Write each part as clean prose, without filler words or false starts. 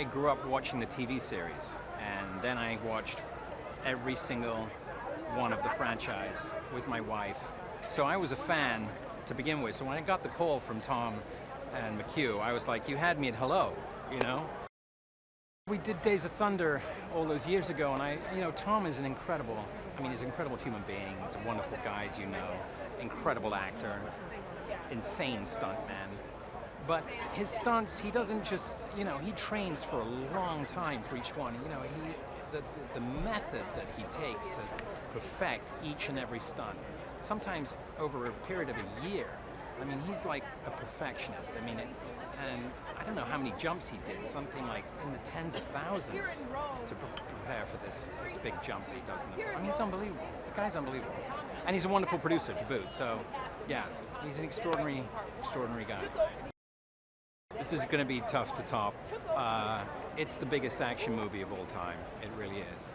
I grew up watching the TV series, and then I watched every single one of the franchise with my wife. So I was a fan to begin with. So when I got the call from Tom and McHugh, I was like, you had me at hello, you know? We did Days of Thunder all those years ago, and Tom is he's an incredible human being. He's a wonderful guy, as you know, incredible actor, insane stuntman. But his stunts, he doesn't just, he trains for a long time for each one. The method that he takes to perfect each and every stunt, sometimes over a period of a year. I mean, he's like a perfectionist. I mean, and I don't know how many jumps he did, something like in the tens of thousands to prepare for this big jump that he does in the film. I mean, he's unbelievable. The guy's unbelievable. And he's a wonderful producer to boot, so yeah, he's an extraordinary guy. This is going to be tough to top. It's the biggest action movie of all time. It really is.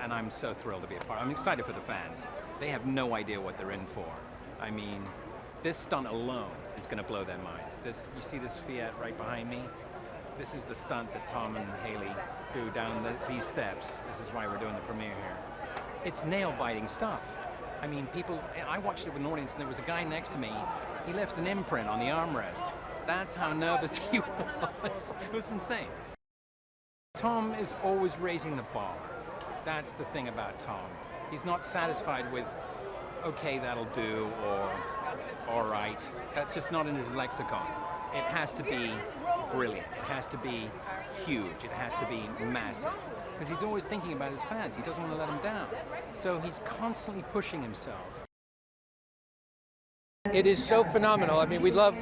And I'm so thrilled to be a part. I'm excited for the fans. They have no idea what they're in for. I mean, this stunt alone is going to blow their minds. You see this Fiat right behind me? This is the stunt that Tom and Hayley do down these steps. This is why we're doing the premiere here. It's nail-biting stuff. I mean, I watched it with an audience, and there was a guy next to me. He left an imprint on the armrest. That's how nervous he was. It was insane. Tom is always raising the bar. That's the thing about Tom. He's not satisfied with, okay, that'll do, or all right. That's just not in his lexicon. It has to be brilliant. It has to be huge. It has to be massive. Because he's always thinking about his fans. He doesn't want to let them down. So he's constantly pushing himself. It is so phenomenal. I mean, we love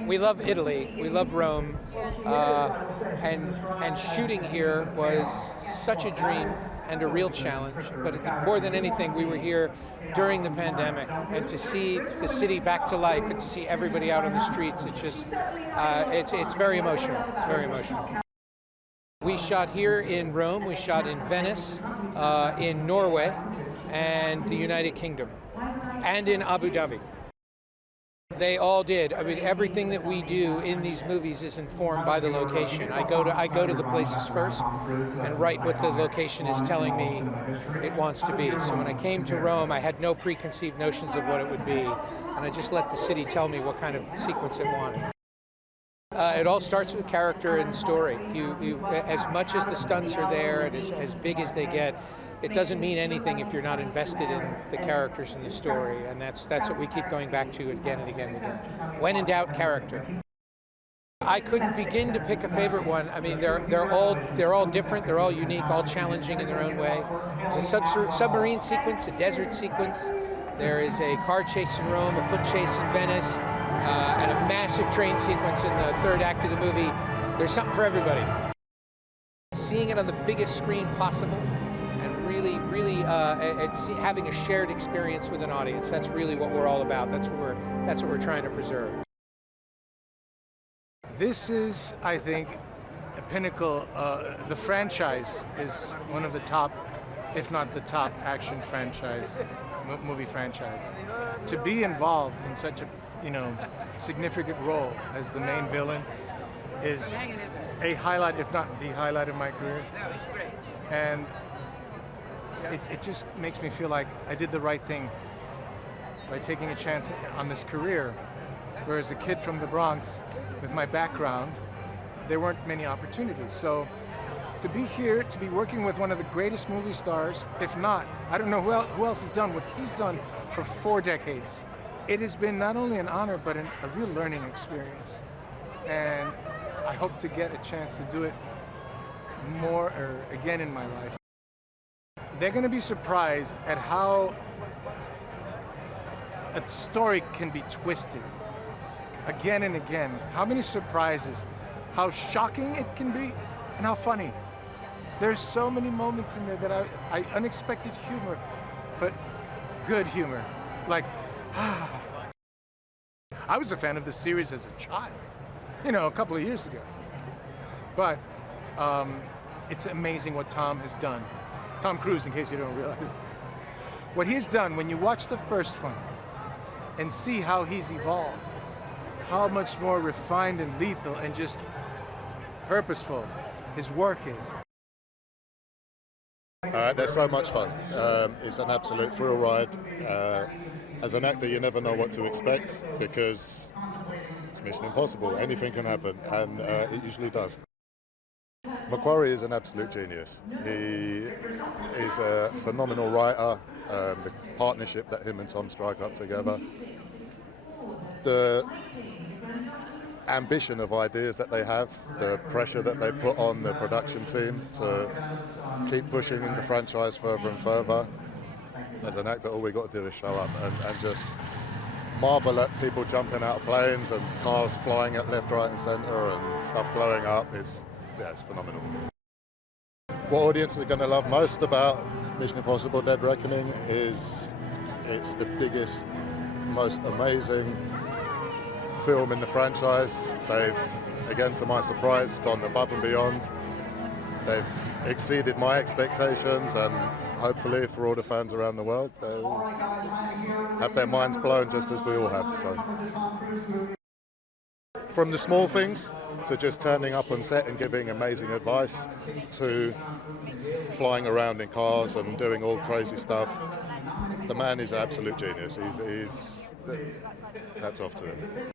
Italy, we love Rome, and shooting here was such a dream and a real challenge. But more than anything, we were here during the pandemic, and to see the city back to life and to see everybody out on the streets, it's very emotional. It's very emotional. We shot here in Rome, we shot in Venice, in Norway, and the United Kingdom, and in Abu Dhabi. They all did. I mean, everything that we do in these movies is informed by the location. I go to the places first and write what the location is telling me it wants to be. So when I came to Rome, I had no preconceived notions of what it would be, and I just let the city tell me what kind of sequence it wanted. It all starts with character and story. You as much as the stunts are there and as big as they get, it doesn't mean anything if you're not invested in the characters and the story, and that's what we keep going back to again and again and again. When in doubt, character. I couldn't begin to pick a favorite one. I mean, they're all different. They're all unique, all challenging in their own way. There's a submarine sequence, a desert sequence. There is a car chase in Rome, a foot chase in Venice, and a massive train sequence in the third act of the movie. There's something for everybody. Seeing it on the biggest screen possible, really it's having a shared experience with an audience. That's really what we're all about. That's what we're trying to preserve. This is, I think, a pinnacle. The franchise is one of the top, if not the top, action franchise, movie franchise. To be involved in such a significant role as the main villain is a highlight, if not the highlight of my career. And it just makes me feel like I did the right thing by taking a chance on this career. Whereas a kid from the Bronx, with my background, there weren't many opportunities. So to be here, to be working with one of the greatest movie stars, if not, I don't know who else has done what he's done for 4 decades. It has been not only an honor, but a real learning experience. And I hope to get a chance to do it more or again in my life. They're going to be surprised at how a story can be twisted again and again. How many surprises, how shocking it can be, and how funny. There's so many moments in there that I unexpected humor, but good humor. Like, I was a fan of the series as a child, a couple of years ago. But it's amazing what Tom has done. Tom Cruise, in case you don't realize. What he's done, when you watch the first one and see how he's evolved, how much more refined and lethal and just purposeful his work is? They're so much fun. It's an absolute thrill ride. As an actor, you never know what to expect because it's Mission Impossible. Anything can happen, and it usually does. McQuarrie is an absolute genius. He is a phenomenal writer. The partnership that him and Tom strike up together. The ambition of ideas that they have, the pressure that they put on the production team to keep pushing the franchise further and further. As an actor, all we got to do is show up and just marvel at people jumping out of planes and cars flying at left, right and centre and stuff blowing up. It's phenomenal. What audiences are going to love most about Mission Impossible Dead Reckoning is it's the biggest, most amazing film in the franchise. They've, again to my surprise, gone above and beyond. They've exceeded my expectations, and hopefully for all the fans around the world, they'll have their minds blown just as we all have. So, from the small things to just turning up on set and giving amazing advice to flying around in cars and doing all crazy stuff, the man is an absolute genius. He's hats off to him.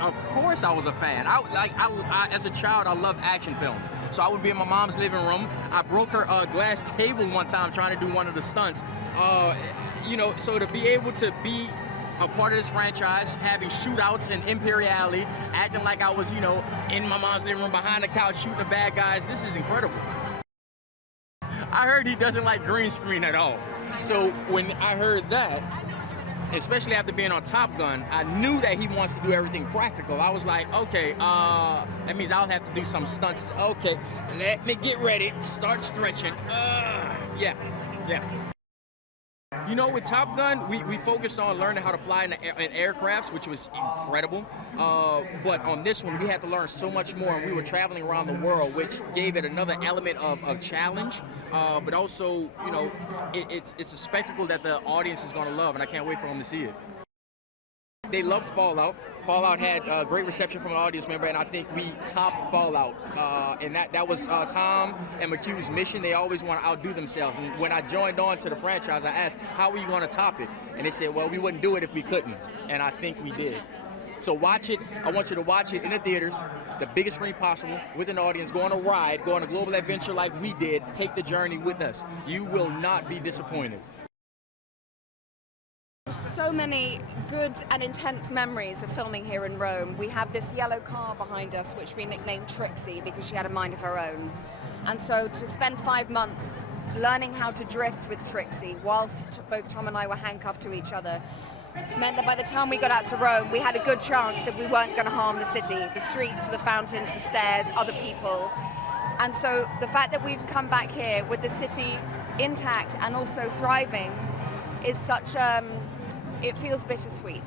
Of course I was a fan. I as a child, I loved action films. So I would be in my mom's living room. I broke her glass table one time trying to do one of the stunts. So to be able to be a part of this franchise, having shootouts in Imperial Alley, acting like I was, in my mom's living room behind the couch shooting the bad guys, this is incredible. I heard he doesn't like green screen at all. So when I heard that, especially after being on Top Gun, I knew that he wants to do everything practical. I was like, okay, that means I'll have to do some stunts. Okay, let me get ready, start stretching. Yeah. With Top Gun, we focused on learning how to fly in aircrafts, which was incredible. But on this one, we had to learn so much more, and we were traveling around the world, which gave it another element of challenge. But also, it's a spectacle that the audience is going to love, and I can't wait for them to see it. They loved Fallout. Fallout had great reception from an audience member, and I think we topped Fallout. And that was Tom and McHugh's mission. They always want to outdo themselves. And when I joined on to the franchise, I asked, how are you going to top it? And they said, well, we wouldn't do it if we couldn't. And I think we did. So watch it. I want you to watch it in the theaters, the biggest screen possible, with an audience, go on a ride, go on a global adventure like we did. Take the journey with us. You will not be disappointed. So many good and intense memories of filming here in Rome. We have this yellow car behind us, which we nicknamed Trixie because she had a mind of her own. And so to spend 5 months learning how to drift with Trixie whilst both Tom and I were handcuffed to each other meant that by the time we got out to Rome, we had a good chance that we weren't going to harm the city, the streets, the fountains, the stairs, other people. And so the fact that we've come back here with the city intact and also thriving is such it feels bittersweet.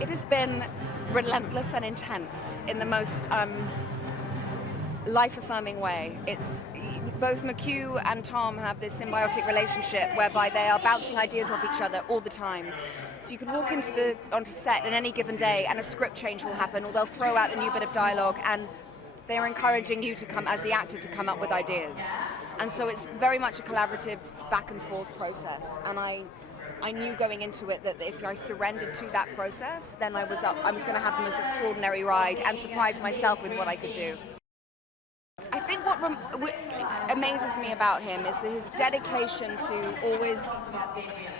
It has been relentless and intense in the most life-affirming way. It's both McHugh and Tom have this symbiotic relationship whereby they are bouncing ideas off each other all the time. So you can walk onto set on any given day and a script change will happen, or they'll throw out a new bit of dialogue, and they are encouraging you to come, as the actor, to come up with ideas. And so it's very much a collaborative back and forth process. And I knew going into it that if I surrendered to that process, then I was going to have the most extraordinary ride and surprise myself with what I could do. I think what amazes me about him is his dedication to always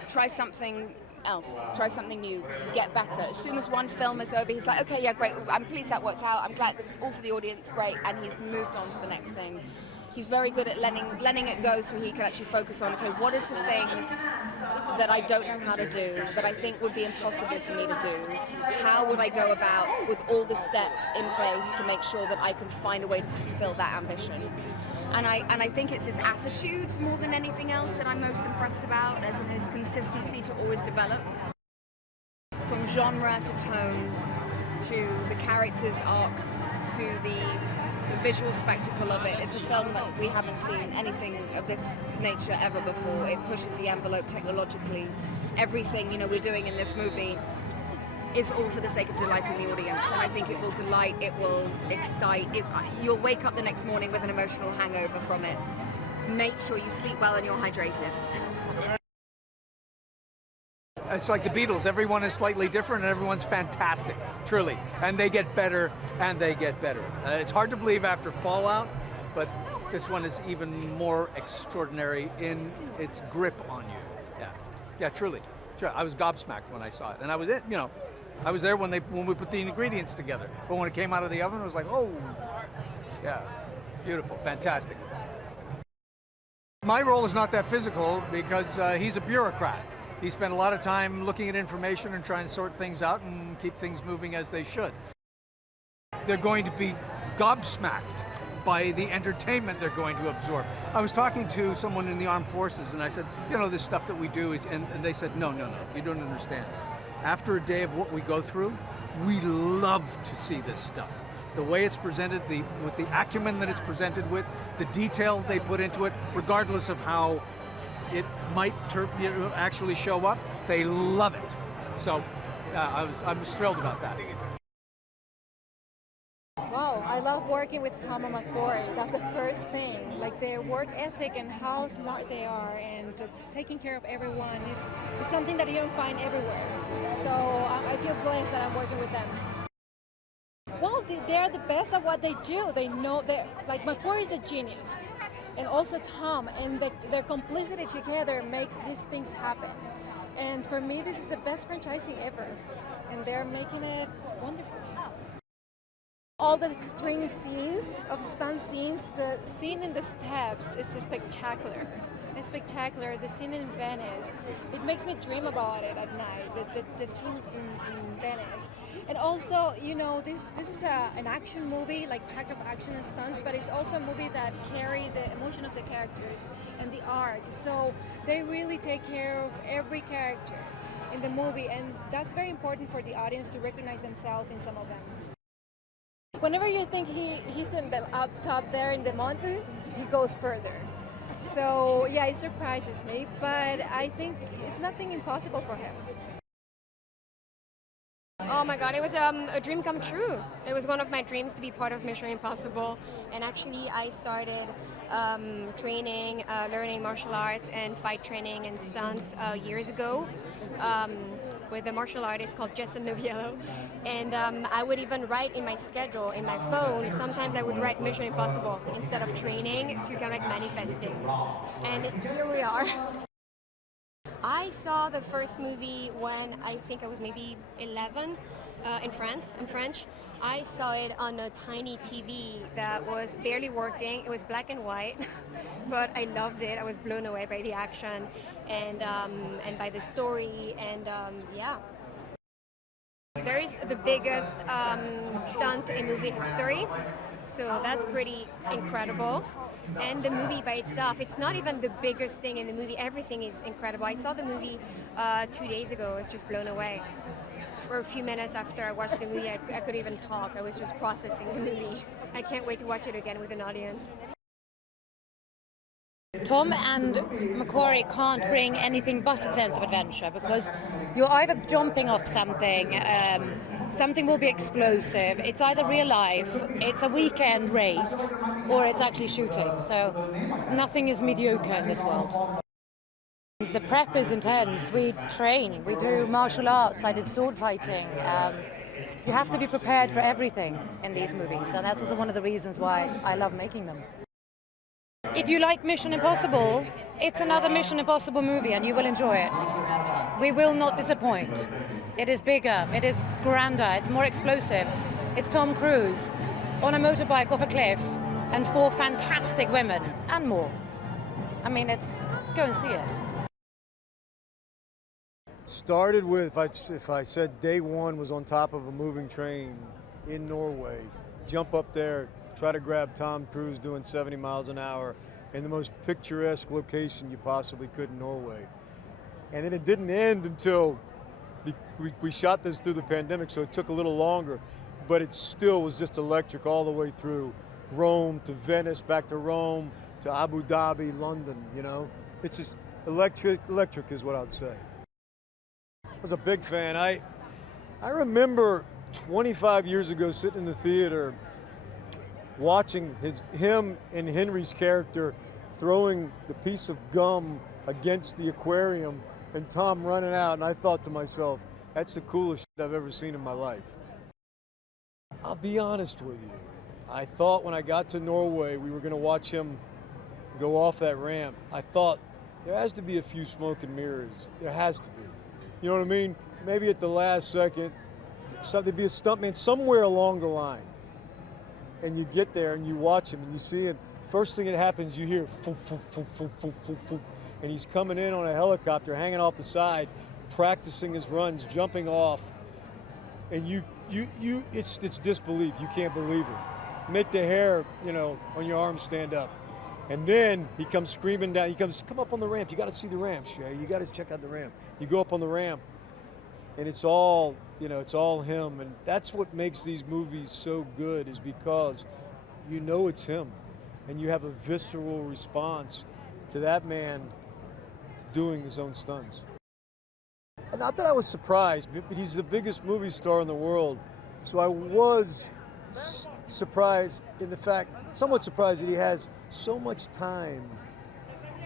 try something else, try something new, get better. As soon as one film is over, he's like, okay, yeah, great, I'm pleased that worked out, I'm glad it was all for the audience, great, and he's moved on to the next thing. He's very good at letting it go so he can actually focus on, okay, what is the thing that I don't know how to do, that I think would be impossible for me to do? How would I go about with all the steps in place to make sure that I can find a way to fulfill that ambition? And I think it's his attitude more than anything else that I'm most impressed about, as in his consistency to always develop. From genre to tone, to the characters' arcs, to the visual spectacle of it. It's a film that we haven't seen anything of this nature ever before. It pushes the envelope technologically. Everything we're doing in this movie is all for the sake of delighting the audience, and I think it will delight, it will excite. You'll wake up the next morning with an emotional hangover from it. Make sure you sleep well and you're hydrated. It's like the Beatles. Everyone is slightly different and everyone's fantastic, truly. And they get better and they get better. It's hard to believe after Fallout, but this one is even more extraordinary in its grip on you. Yeah, truly. Sure. I was gobsmacked when I saw it. And I was I was there when we put the ingredients together. But when it came out of the oven, I was like, oh, yeah, beautiful, fantastic. My role is not that physical because he's a bureaucrat. He spent a lot of time looking at information and trying to sort things out and keep things moving as they should. They're going to be gobsmacked by the entertainment they're going to absorb. I was talking to someone in the armed forces and I said, this stuff that we do is, and they said, no, you don't understand. After a day of what we go through, we love to see this stuff. The way it's presented, with the acumen that it's presented with, the detail they put into it, regardless of how it might actually show up, they love it. So I was thrilled about that. Wow, I love working with Tom and McQuarrie. That's the first thing. Like their work ethic and how smart they are and taking care of everyone is something that you don't find everywhere. So I feel blessed that I'm working with them. Well, they're the best at what they do. They know like McQuarrie is a genius. And also Tom, and their complicity together makes these things happen. And for me, this is the best franchising ever. And they're making it wonderful. All the extreme scenes of stunt scenes, the scene in the steps is spectacular. It's spectacular. The scene in Venice, it makes me dream about it at night, the scene in Venice. And also, this is an action movie, like packed of action and stunts, but it's also a movie that carries the emotion of the characters and the art. So they really take care of every character in the movie, and that's very important for the audience to recognize themselves in some of them. Whenever you think he's in the up top there in the mountain, he goes further. So yeah, it surprises me, but I think it's nothing impossible for him. Oh my God, it was a dream come true. It was one of my dreams to be part of Mission Impossible. And actually I started training, learning martial arts and fight training and stunts years ago with a martial artist called Jason Noviello. And I would even write in my schedule, in my phone, sometimes I would write Mission Impossible instead of training to kind of like manifesting. And here we are. I saw the first movie when I think I was maybe 11 in France, in French. I saw it on a tiny TV that was barely working. It was black and white, but I loved it. I was blown away by the action and by the story, and yeah. There is the biggest stunt in movie history, so that's pretty incredible. And the movie by itself, it's not even the biggest thing in the movie. Everything is incredible. I saw the movie 2 days ago. I was just blown away. For a few minutes after I watched the movie, I couldn't even talk. I was just processing the movie. I can't wait to watch it again with an audience. Tom and McQuarrie can't bring anything but a sense of adventure because you're either jumping off something, something will be explosive, it's either real life, it's a weekend race, or it's actually shooting. So nothing is mediocre in this world. The prep is intense. We train, we do martial arts, I did sword fighting. You have to be prepared for everything in these movies, and that's also one of the reasons why I love making them. If you like Mission Impossible, it's another Mission Impossible movie and you will enjoy it. We will not disappoint. It is bigger, it is grander, it's more explosive. It's Tom Cruise on a motorbike off a cliff and 4 fantastic women and more. I mean, go and see it. Started with, if I said day one was on top of a moving train in Norway, jump up there, try to grab Tom Cruise doing 70 miles an hour in the most picturesque location you possibly could in Norway. And then it didn't end until we shot this through the pandemic, so it took a little longer, but it still was just electric all the way through Rome to Venice, back to Rome, to Abu Dhabi, London, It's just electric is what I'd say. I was a big fan. I remember 25 years ago sitting in the theater watching him and Henry's character throwing the piece of gum against the aquarium and Tom running out, and I thought to myself, that's the coolest shit I've ever seen in my life. I'll be honest with you. I thought when I got to Norway we were going to watch him go off that ramp. I thought there has to be a few smoke and mirrors. There has to be. You know what I mean? Maybe at the last second, there'd be a stuntman somewhere along the line. And you get there and you watch him and you see him. First thing that happens, you hear, foo, foo, foo, foo, foo, foo, foo, and he's coming in on a helicopter, hanging off the side, practicing his runs, jumping off. And it's disbelief. You can't believe it. Make the hair, on your arm stand up. And then he comes screaming down. He comes, come up on the ramp. You got to see the ramp, Shea. You got to check out the ramp. You go up on the ramp, and it's all, it's all him. And that's what makes these movies so good, is because it's him. And you have a visceral response to that man doing his own stunts. And not that I was surprised, but he's the biggest movie star in the world. So I was surprised in the fact, somewhat surprised that he has so much time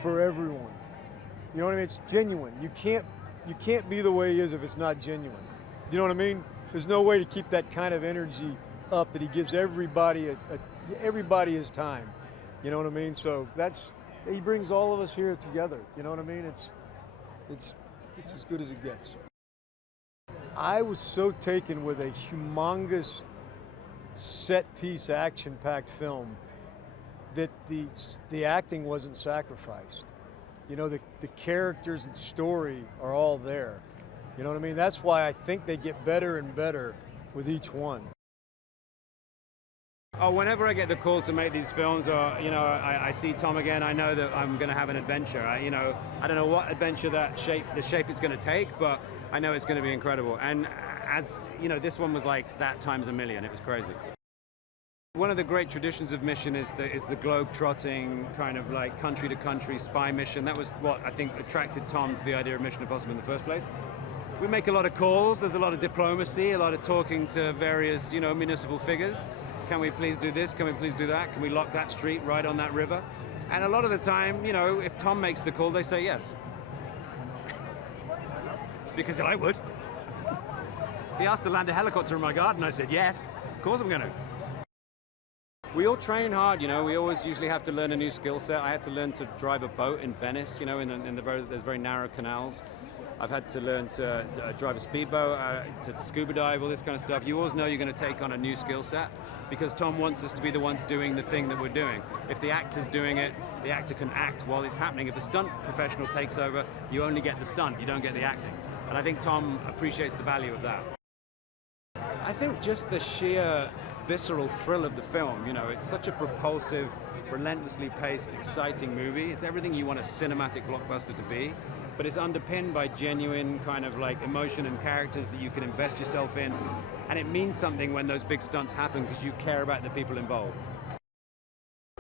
for everyone. You know what I mean? It's genuine. You can't be the way he is if it's not genuine. You know what I mean? There's no way to keep that kind of energy up that he gives everybody everybody his time. You know what I mean? So he brings all of us here together. You know what I mean? It's as good as it gets. I was so taken with a humongous set-piece action-packed film that the acting wasn't sacrificed. The characters and story are all there. You know what I mean? That's why I think they get better and better with each one. Oh, whenever I get the call to make these films, or I see Tom again, I know that I'm going to have an adventure. I don't know what adventure the shape it's going to take, but I know it's going to be incredible. And as this one was like that times a million. It was crazy. One of the great traditions of mission is the globe-trotting kind of like country-to-country spy mission. That was what I think attracted Tom to the idea of Mission Impossible in the first place. We make a lot of calls. There's a lot of diplomacy, a lot of talking to various municipal figures. Can we please do this? Can we please do that? Can we lock that street right on that river? And a lot of the time, if Tom makes the call, they say yes. Because I would. He asked to land a helicopter in my garden. I said, yes, of course I'm going to. We all train hard, we always usually have to learn a new skill set. I had to learn to drive a boat in Venice, there's very narrow canals. I've had to learn to drive a speedboat, to scuba dive, all this kind of stuff. You always know you're going to take on a new skill set because Tom wants us to be the ones doing the thing that we're doing. If the actor's doing it, the actor can act while it's happening. If the stunt professional takes over, you only get the stunt, you don't get the acting. And I think Tom appreciates the value of that. I think just the sheer visceral thrill of the film, it's such a propulsive, relentlessly paced, exciting movie. It's everything you want a cinematic blockbuster to be. But it's underpinned by genuine kind of like emotion and characters that you can invest yourself in. And it means something when those big stunts happen because you care about the people involved.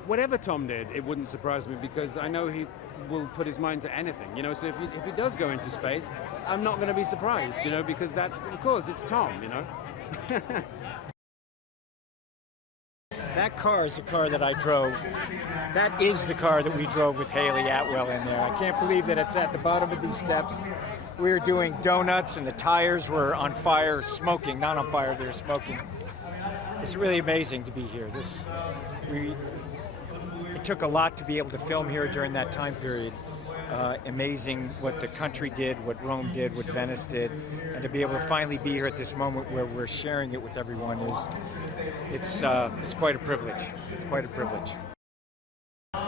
Whatever Tom did, it wouldn't surprise me because I know he will put his mind to anything. So if he does go into space, I'm not going to be surprised, because that's, of course, it's Tom, That car is the car that I drove. That is the car that we drove with Hayley Atwell in there. I can't believe that it's at the bottom of these steps. We were doing donuts and the tires were on fire, smoking. Not on fire, they were smoking. It's really amazing to be here. It took a lot to be able to film here during that time period. Amazing what the country did, what Rome did, what Venice did, and to be able to finally be here at this moment where we're sharing it with everyone it's quite a privilege. It's quite a privilege.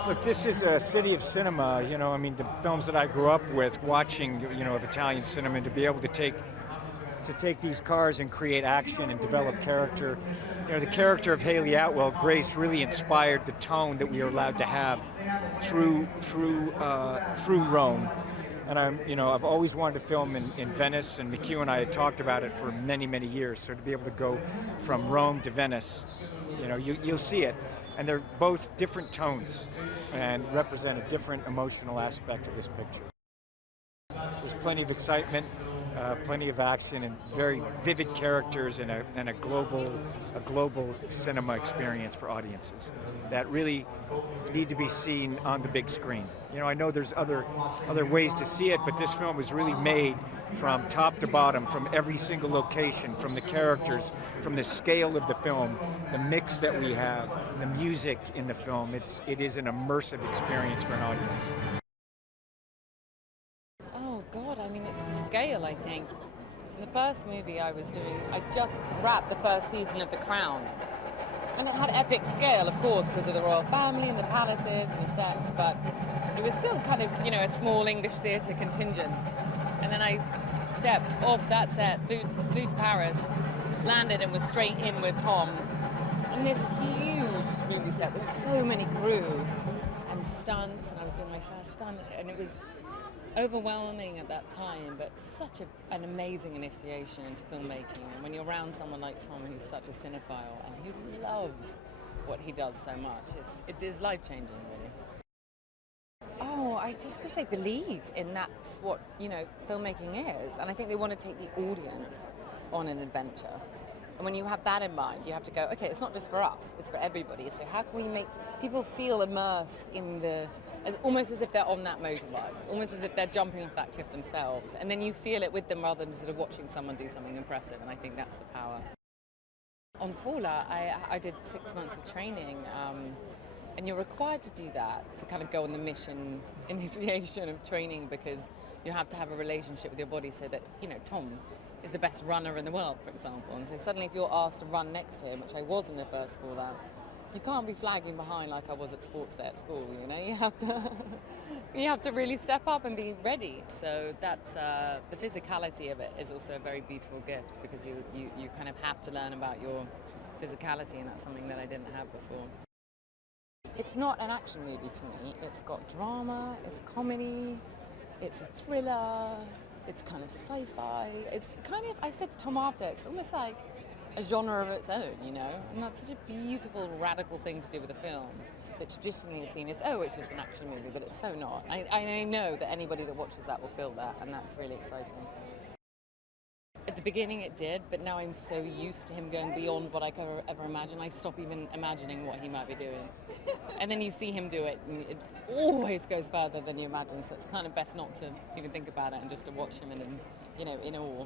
Look, this is a city of cinema. The films that I grew up with, watching, of Italian cinema, and to be able to take these cars and create action and develop character. The character of Hayley Atwell, Grace, really inspired the tone that we are allowed to have through Rome. And I've always wanted to film in Venice, and McHugh and I had talked about it for many, many years. So to be able to go from Rome to Venice, you'll see it. And they're both different tones and represent a different emotional aspect of this picture. There's plenty of excitement. plenty of action and very vivid characters and a global cinema experience for audiences that really need to be seen on the big screen. You know, I know there's other ways to see it, but this film was really made from top to bottom, from every single location, from the characters, from the scale of the film, the mix that we have, the music in the film. It is an immersive experience for an audience. Oh God, I mean, it's the scale, I think. In the first movie I was doing, I just wrapped the first season of The Crown. And it had epic scale, of course, because of the royal family and the palaces and the sets, but it was still kind of, you know, a small English theatre contingent. And then I stepped off that set, flew to Paris, landed and was straight in with Tom. And this huge movie set with so many crew and stunts, and I was doing my first stunt, and it was overwhelming at that time, but such an amazing initiation into filmmaking. And when you're around someone like Tom, who's such a cinephile and who loves what he does so much, it is life-changing, really. Oh, because they believe in that's what, you know, filmmaking is, and I think they want to take the audience on an adventure. And when you have that in mind, you have to go, okay, it's not just for us, it's for everybody. So how can we make people feel immersed in almost as if they're on that motorbike, almost as if they're jumping off that cliff themselves, and then you feel it with them rather than sort of watching someone do something impressive, and I think that's the power. On Zola, I did 6 months of training, and you're required to do that to kind of go on the mission initiation of training, because you have to have a relationship with your body so that, you know, Tom is the best runner in the world, for example, and so suddenly if you're asked to run next to him, which I was in the first Zola, you can't be flagging behind like I was at sports day at school, you know, you have to really step up and be ready. So that's, the physicality of it is also a very beautiful gift, because you kind of have to learn about your physicality, and that's something that I didn't have before. It's not an action movie to me. It's got drama, it's comedy, it's a thriller, it's kind of sci-fi. It's kind of, I said to Tom after, it's almost like a genre of its own, you know? And that's such a beautiful, radical thing to do with a film that traditionally is seen as, oh, it's just an action movie, but it's so not. I know that anybody that watches that will feel that, and that's really exciting. At the beginning it did, but now I'm so used to him going beyond what I could ever imagine, I stop even imagining what he might be doing. And then you see him do it, and it always goes further than you imagine, so it's kind of best not to even think about it and just to watch him in awe.